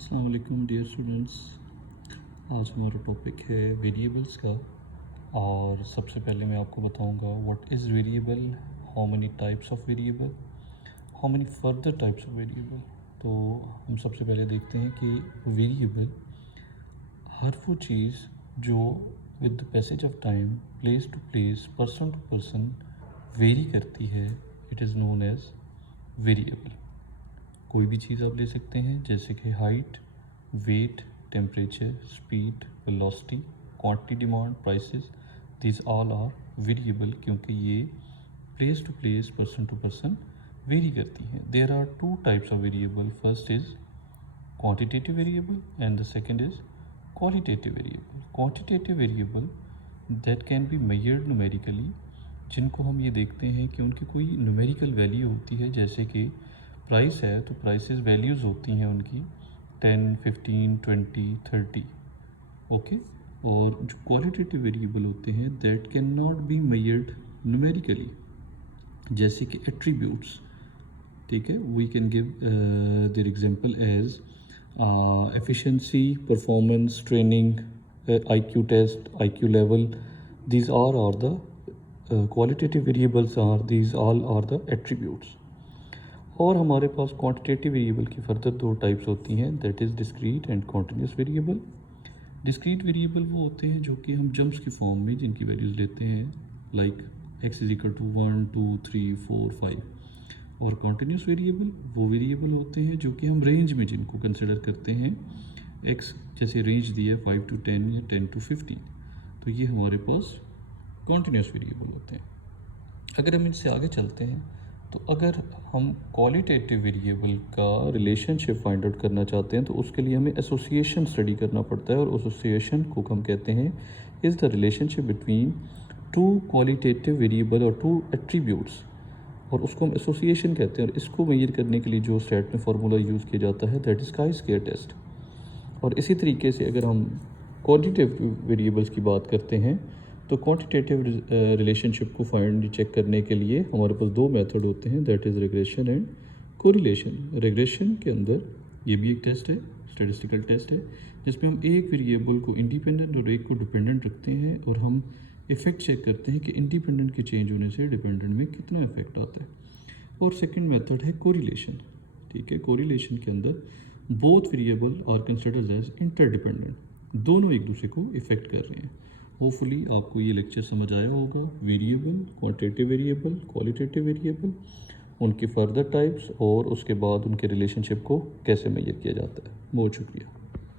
अस्सलाम वालेकुम dear students. आज हमारा टॉपिक है वेरिएबल्स का। और सबसे पहले मैं आपको बताऊंगा what is variable, how many types of variable, how many further types of variable. तो हम सबसे पहले देखते हैं कि वेरिएबल हर वो चीज़ जो with the passage of time, place to place, person to person very करती है, it is known as variable. कोई भी चीज़ आप ले सकते हैं जैसे कि height, weight, temperature, speed, velocity, quantity, demand, prices, this all are variable क्योंकि ये प्लेस to place, person to person very करती हैं। There are two types of variable, first is quantitative variable and the second is qualitative variable. Quantitative variable that can be measured numerically, जिनको हम ये देखते हैं कि उनकी कोई न्यूमेरिकल वैल्यू होती है, जैसे कि प्राइस है तो प्राइसेस वैल्यूज़ होती हैं उनकी 10, 15, 20, 30, ओके। और जो क्वालिटेटिव वेरिएबल होते हैं that can not be measured numerically, जैसे कि एट्रीब्यूट्स, ठीक है। We can give their example as efficiency, performance, training, IQ test, IQ level, these all are the qualitative variables, are these all are the attributes। और हमारे पास quantitative variable की further दो types होती हैं, that is discrete and continuous variable. Discrete variable वो होते हैं जो कि हम जम्प्स की फॉर्म में जिनकी वैल्यूज़ लेते हैं, like x is equal to 1, 2, 3, 4, 5। और कॉन्टिन्यूस वेरिएबल वो वेरिएबल होते हैं जो कि हम रेंज में जिनको कंसिडर करते हैं, x जैसे रेंज दिया 5 to 10 या 10 to 15, तो ये हमारे पास कॉन्टिन्यूस वेरिएबल होते हैं। अगर हम इनसे आगे चलते हैं तो अगर हम क्वालिटेटिव वेरिएबल का रिलेशनशिप फाइंड आउट करना चाहते हैं तो उसके लिए हमें एसोसिएशन स्टडी करना पड़ता है, और एसोसिएशन को हम कहते हैं is the relationship between two qualitative variable और टू एट्रीब्यूट्स, और उसको हम एसोसिएशन कहते हैं। और इसको मेजर करने के लिए जो स्टैट में फार्मूला यूज़ किया जाता है दैट इज़ chi-square टेस्ट। और इसी तरीके से अगर हम क्वांटिटेटिव वेरिएबल्स की बात करते हैं तो क्वांटिटेटिव रिलेशनशिप को फाइंड चेक करने के लिए हमारे पास दो मेथड होते हैं, that is regression and correlation. Regression के अंदर ये भी एक टेस्ट है, स्टैटिस्टिकल टेस्ट है, जिसमें हम एक वेरिएबल को इंडिपेंडेंट और एक को डिपेंडेंट रखते हैं और हम इफ़ेक्ट चेक करते हैं कि इंडिपेंडेंट के चेंज होने से डिपेंडेंट में कितना इफेक्ट आता है। और सेकेंड मेथड है कोरिलेशन, ठीक है। कोरिलेशन के अंदर both variable are considered as interdependent, दोनों एक दूसरे को इफेक्ट कर रहे हैं। होपफुली आपको ये लेक्चर समझ आया होगा। Variable, quantitative variable, qualitative variable, उनकी फर्दर टाइप्स और उसके बाद उनके रिलेशनशिप को कैसे मेजर किया जाता है। बहुत शुक्रिया।